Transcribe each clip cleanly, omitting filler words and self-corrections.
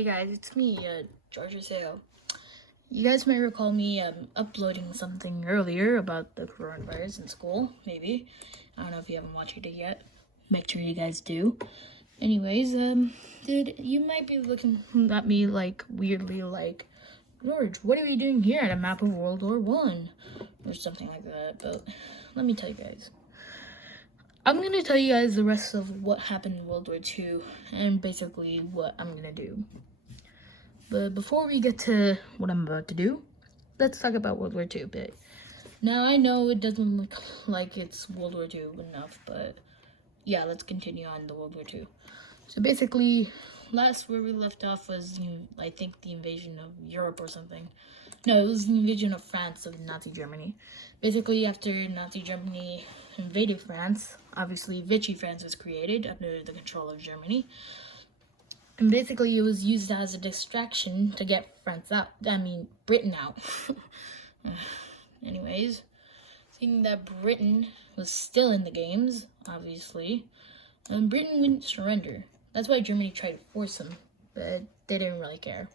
Hey guys, it's me, Georgia Sale. You guys might recall me uploading something earlier about the coronavirus in school, maybe. I don't know if you haven't watched it yet. Make sure you guys do. Anyways, you might be looking at me like weirdly like, George, what are you doing here at a map of World War One? Or something like that, but let me tell you guys. I'm gonna tell you guys the rest of what happened in World War II and basically what I'm gonna do. But before we get to what I'm about to do, let's talk about World War II a bit. Now, I know it doesn't look like it's World War II enough, but yeah, let's continue on the World War II. So basically, last where we left off was, I think, the invasion of Europe or something. No, it was the invasion of France of Nazi Germany. Basically, after Nazi Germany invaded France, obviously Vichy France was created under the control of Germany. And basically, it was used as a distraction to get Britain out. Anyways, seeing that Britain was still in the games, obviously, and Britain wouldn't surrender. That's why Germany tried to force them, but they didn't really care.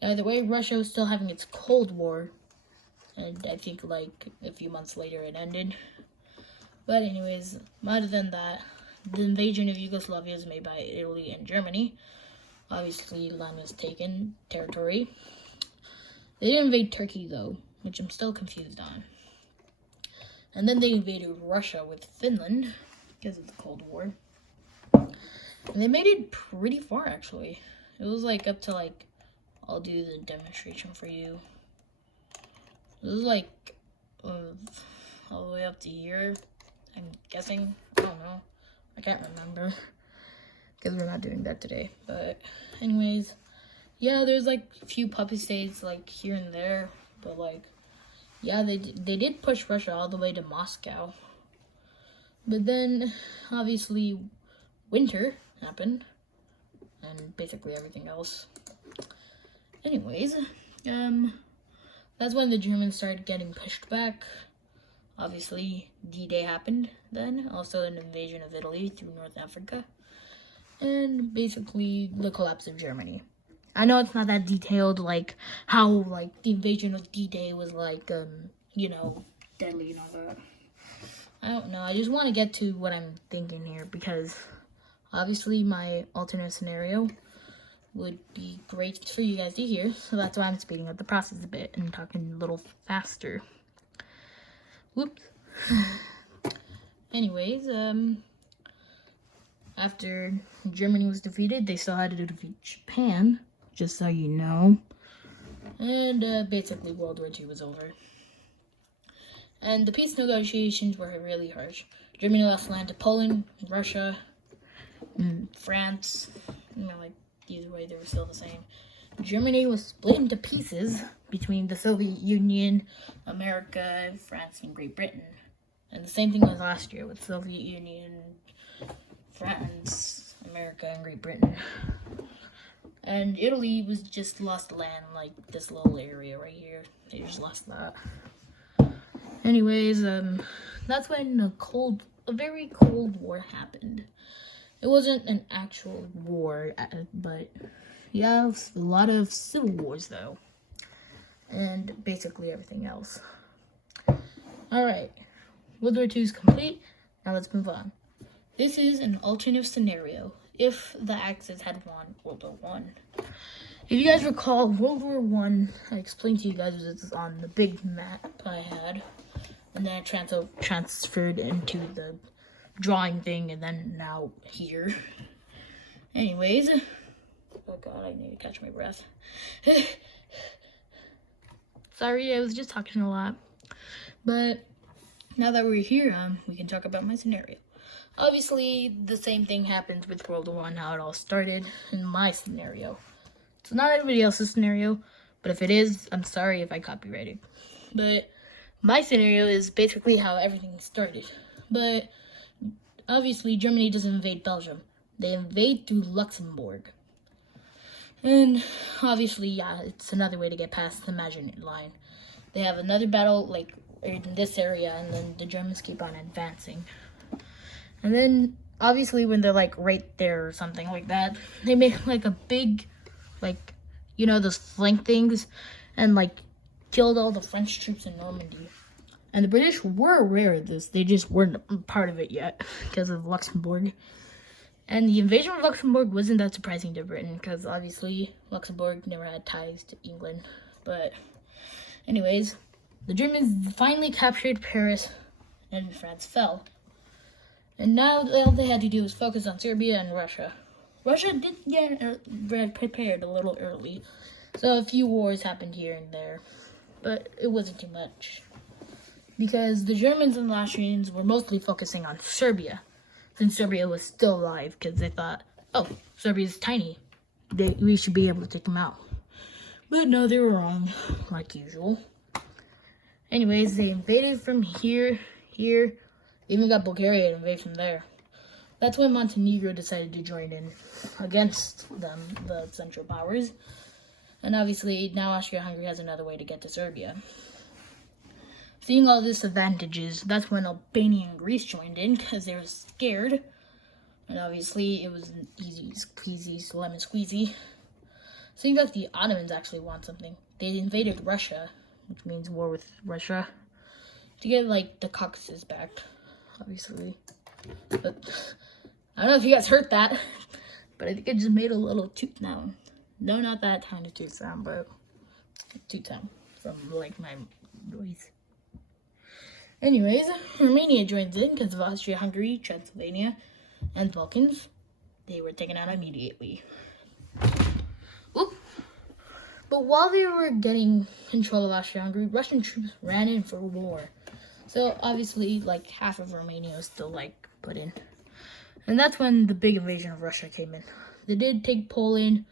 Either way, Russia was still having its Cold War, and I think like a few months later it ended. But anyways, other than that, the invasion of Yugoslavia was made by Italy and Germany. Obviously, land was taken, territory. They didn't invade Turkey, though, which I'm still confused on. And then they invaded Russia with Finland, because of the Cold War. And they made it pretty far, actually. It was, up to, I'll do the demonstration for you. It was, all the way up to here, I'm guessing. I don't know. I can't remember because we're not doing that today. But anyways, yeah, there's a few puppy states here and there, but yeah, they did push Russia all the way to Moscow. But then obviously winter happened and basically everything else. Anyways, that's when the Germans started getting pushed back. Obviously, D-Day happened then, also an invasion of Italy through North Africa, and basically the collapse of Germany. I know it's not that detailed, how, the invasion of D-Day was, deadly and all that. I don't know, I just want to get to what I'm thinking here, because obviously my alternate scenario would be great for you guys to hear, so that's why I'm speeding up the process a bit and talking a little faster. Whoops. Anyways, after Germany was defeated, they still had to defeat Japan, just so you know. And basically World War II was over. And the peace negotiations were really harsh. Germany lost land to Poland, Russia, and France. Either way, they were still the same. Germany was split into pieces between the Soviet Union, America, France, and Great Britain. And the same thing was last year with Soviet Union, France, America, and Great Britain. And Italy was just lost land, this little area right here. They just lost that. Anyways, that's when a very cold war happened. It wasn't an actual war, but yeah, a lot of civil wars though, and basically everything else. Alright, World War II is complete, now let's move on. This is an alternate scenario, if the Axis had won World War I. If you guys recall, World War I explained to you guys, was on the big map I had, and then I transferred into the drawing thing, and then now here. Anyways, oh god, I need to catch my breath. Sorry, I was just talking a lot. But now that we're here, we can talk about my scenario. Obviously, the same thing happens with World War I, how it all started in my scenario. It's not everybody else's scenario, but if it is, I'm sorry if I copyrighted. But my scenario is basically how everything started. But obviously, Germany doesn't invade Belgium. They invade through Luxembourg. And obviously, yeah, it's another way to get past the Maginot Line. They have another battle, in this area, and then the Germans keep on advancing. And then, obviously, when they're, right there or something like that, they make, a big like, you know, those flank things, and like killed all the French troops in Normandy. And the British were aware of this. They just weren't part of it yet because of Luxembourg. And the invasion of Luxembourg wasn't that surprising to Britain because obviously Luxembourg never had ties to England. But anyways, the Germans finally captured Paris and France fell. And now all they had to do was focus on Serbia and Russia. Russia did get prepared a little early. So a few wars happened here and there. But it wasn't too much. Because the Germans and the Austrians were mostly focusing on Serbia. Since Serbia was still alive. Because they thought, oh, Serbia's tiny. We should be able to take them out. But no, they were wrong. Like usual. Anyways, they invaded from here. They even got Bulgaria to invade from there. That's when Montenegro decided to join in against them, the Central Powers. And obviously, now Austria-Hungary has another way to get to Serbia. Seeing all these advantages, that's when Albania and Greece joined in because they were scared. And obviously, it was an easy squeezy, lemon squeezy. Seeing that the Ottomans actually want something. They invaded Russia, which means war with Russia, to get, like, the Caucasus back, obviously. But I don't know if you guys heard that, but I think I just made a little toot sound. No, not that kind of toot sound, but toot sound from, like, my voice. Anyways, Romania joins in because of Austria-Hungary, Transylvania, and Balkans. They were taken out immediately. Oop. But while they were getting control of Austria-Hungary, Russian troops ran in for war. So obviously, like, half of Romania was still, like, put in. And that's when the big invasion of Russia came in. They did take Poland,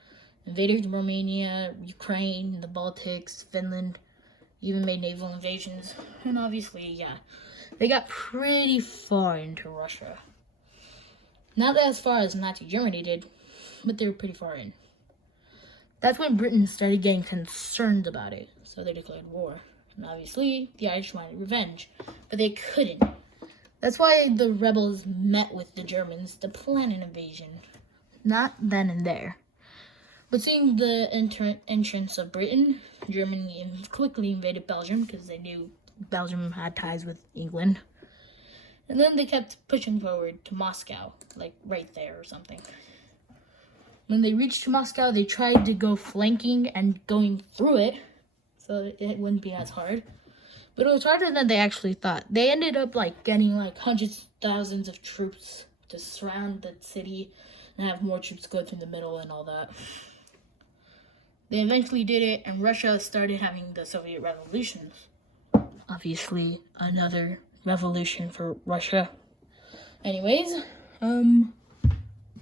invaded Romania, Ukraine, the Baltics, Finland, even made naval invasions. And obviously, yeah, they got pretty far into Russia. Not as far as Nazi Germany did, but they were pretty far in. That's when Britain started getting concerned about it, so they declared war. And obviously, the Irish wanted revenge, but they couldn't. That's why the rebels met with the Germans to plan an invasion. Not then and there. But seeing the entrance of Britain, Germany quickly invaded Belgium because they knew Belgium had ties with England. And then they kept pushing forward to Moscow, like right there or something. When they reached Moscow, they tried to go flanking and going through it, so it wouldn't be as hard. But it was harder than they actually thought. They ended up like getting like hundreds of thousands of troops to surround the city and have more troops go through the middle and all that. They eventually did it, and Russia started having the Soviet revolutions. Obviously, another revolution for Russia. Anyways,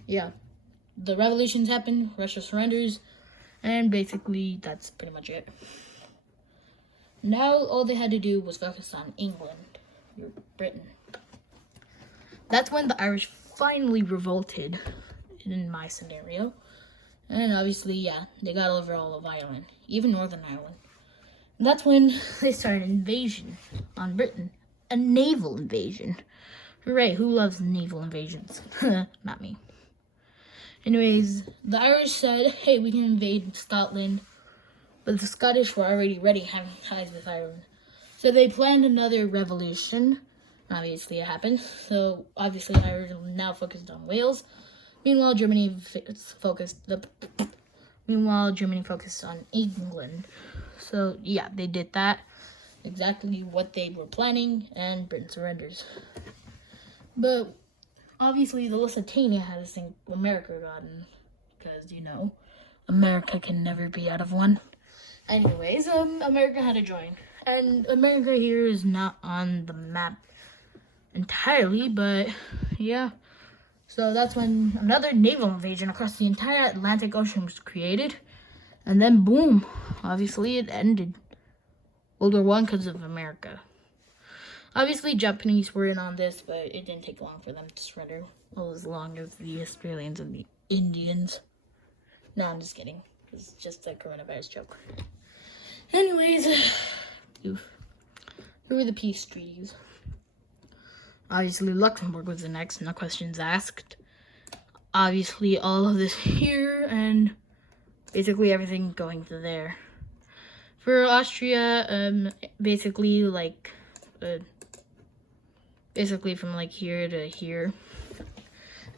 yeah. The revolutions happened, Russia surrenders, and basically that's pretty much it. Now all they had to do was focus on England, Britain. That's when the Irish finally revolted, in my scenario. And obviously, yeah, they got over all of Ireland, even Northern Ireland. And that's when they started an invasion on Britain. A naval invasion. Hooray, who loves naval invasions? Not me. Anyways, the Irish said, hey, we can invade Scotland. But the Scottish were already ready, having ties with Ireland. So they planned another revolution. Obviously, it happened. So, obviously, Ireland now focused on Wales. Meanwhile, Germany focused on England. So, yeah, they did that. Exactly what they were planning, and Britain surrenders. But, obviously, the Lusitania had to think America got in. Because, you know, America can never be out of one. Anyways, America had to join. And America here is not on the map entirely, but, yeah. So that's when another naval invasion across the entire Atlantic Ocean was created. And then, boom, obviously it ended. World War I because of America. Obviously, Japanese were in on this, but it didn't take long for them to surrender. Well, as long as the Australians and the Indians. No, I'm just kidding. It's just a coronavirus joke. Anyways, who were the peace treaties? Obviously, Luxembourg was the next, no questions asked. Obviously, all of this here, and basically everything going to there. For Austria, basically like, basically from like here to here.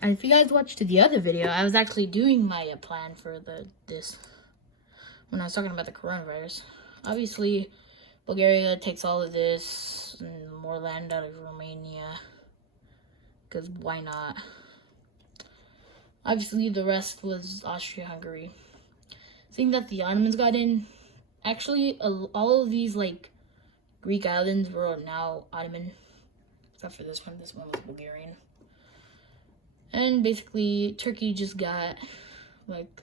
And if you guys watched the other video, I was actually doing my plan for this when I was talking about the coronavirus. Obviously, Bulgaria takes all of this and more land out of Romania, because why not? Obviously, the rest was Austria-Hungary. Seeing that the Ottomans got in, actually, all of these like Greek islands were now Ottoman, except for this one. This one was Bulgarian. And basically, Turkey just got like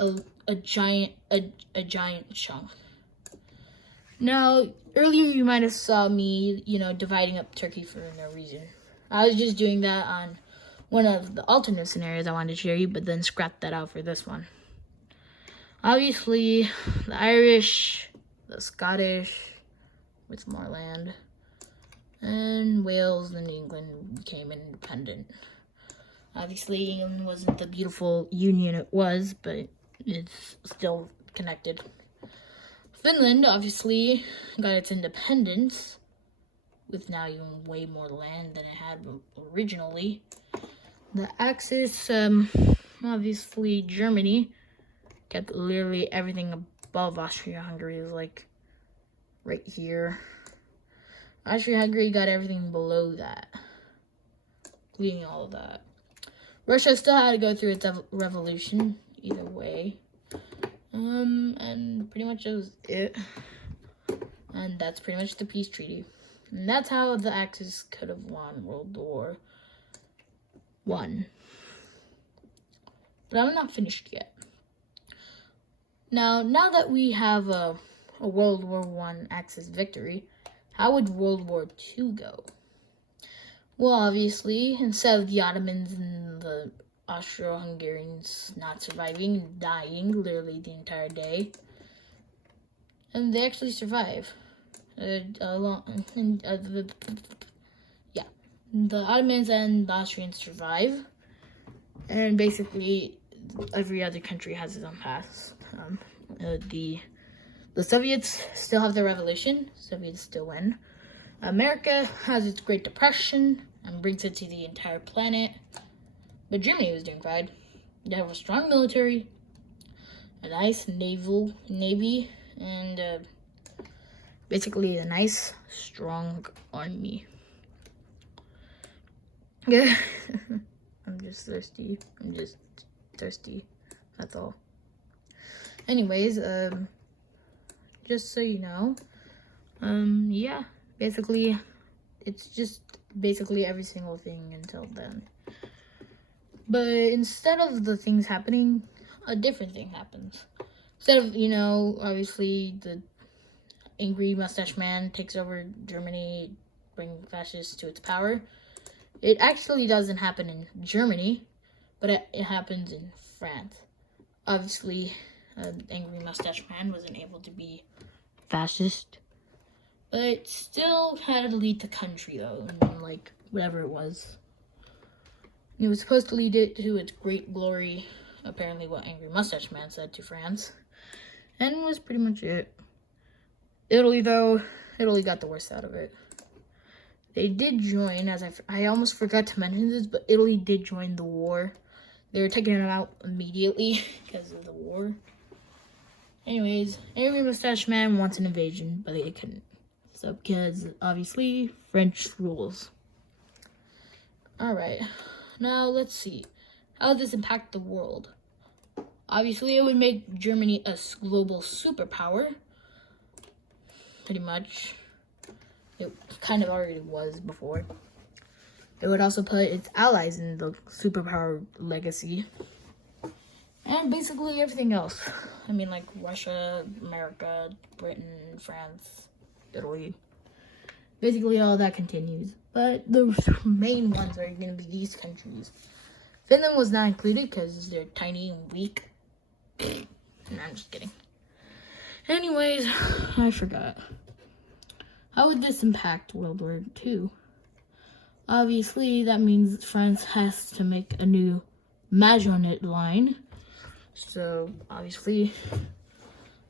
a giant chunk. Now, earlier you might have saw me, dividing up Turkey for no reason. I was just doing that on one of the alternate scenarios I wanted to share you, but then scrapped that out for this one. Obviously, the Irish, the Scottish, with more land, and Wales and England became independent. Obviously, England wasn't the beautiful union it was, but it's still connected. Finland, obviously, got its independence, with now even way more land than it had originally. The Axis, obviously, Germany kept literally everything above Austria-Hungary, is like right here. Austria-Hungary got everything below that, including all of that. Russia still had to go through its revolution, either way. And pretty much that was it. And that's pretty much the peace treaty. And that's how the Axis could have won World War I. But I'm not finished yet. Now that we have a World War I Axis victory, how would World War II go? Well, obviously, instead of the Ottomans and the Austro-Hungarians not surviving and dying literally the entire day, and they actually survive. The Ottomans and the Austrians survive, and basically every other country has its own past. The Soviets still have their revolution. Soviets still win. America has its Great Depression and brings it to the entire planet. But Germany was doing fine. They have a strong military, a nice navy, and basically a nice, strong army. Yeah. I'm just thirsty. That's all. Anyways, just so you know, yeah. Basically, it's just basically every single thing until then. But instead of the things happening, a different thing happens. Instead of, obviously the angry mustache man takes over Germany, bringing fascists to its power. It actually doesn't happen in Germany, but it happens in France. Obviously, angry mustache man wasn't able to be fascist. But it still had to lead the country, though, and like, whatever it was. It was supposed to lead it to its great glory, apparently what Angry Mustache Man said to France. And was pretty much it. Italy, though, Italy got the worst out of it. They did join, as I almost forgot to mention this, but Italy did join the war. They were taking it out immediately because of the war. Anyways, Angry Mustache Man wants an invasion, but they couldn't. So, because, obviously, French rules. Alright, now let's see. How does this impact the world? Obviously, it would make Germany a global superpower. Pretty much. It kind of already was before. It would also put its allies in the superpower legacy. And basically everything else. I mean, like Russia, America, Britain, France, Italy. Basically all that continues. But the main ones are going to be these countries. Finland was not included because they're tiny and weak. No, I'm just kidding. Anyways, I forgot. How would this impact World War II? Obviously, that means France has to make a new Maginot line. So obviously,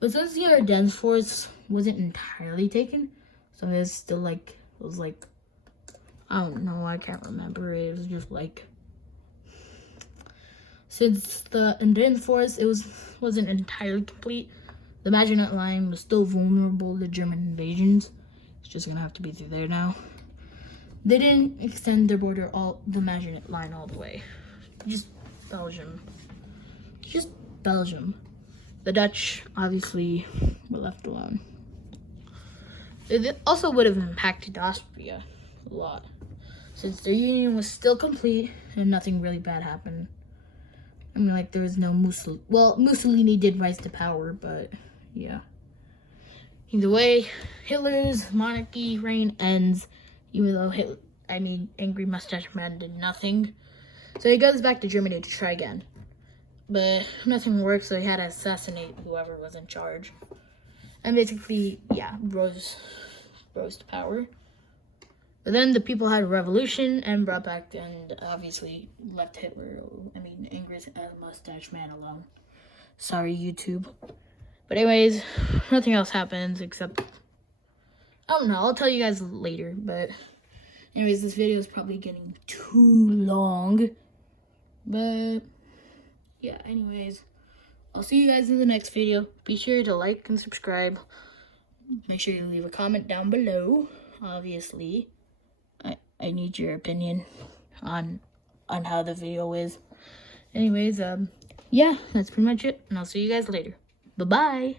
but since the Ardennes force wasn't entirely taken, so it's still like, it was like, I don't know, I can't remember. It was just like, since the Ardennes force wasn't entirely complete, the Maginot Line was still vulnerable to German invasions. It's just gonna have to be through there now. They didn't extend their border the Maginot Line all the way. Just Belgium. Just Belgium. The Dutch obviously were left alone. It also would have impacted Austria a lot, since their union was still complete and nothing really bad happened. I mean, like, there was no Mussolini. Well, Mussolini did rise to power, but yeah. Either way, Hitler's monarchy reign ends, even though Angry Mustache Man did nothing. So he goes back to Germany to try again. But nothing worked, so he had to assassinate whoever was in charge. And basically, yeah, rose to power. But then the people had a revolution and brought back, and obviously left Angry Mustache Man alone. Sorry, YouTube. But anyways, nothing else happens except, I don't know, I'll tell you guys later. But anyways, this video is probably getting too long. But yeah, anyways, I'll see you guys in the next video. Be sure to like and subscribe. Make sure you leave a comment down below. Obviously, I need your opinion on how the video is. Anyways, yeah, that's pretty much it, and I'll see you guys later. Bye-bye.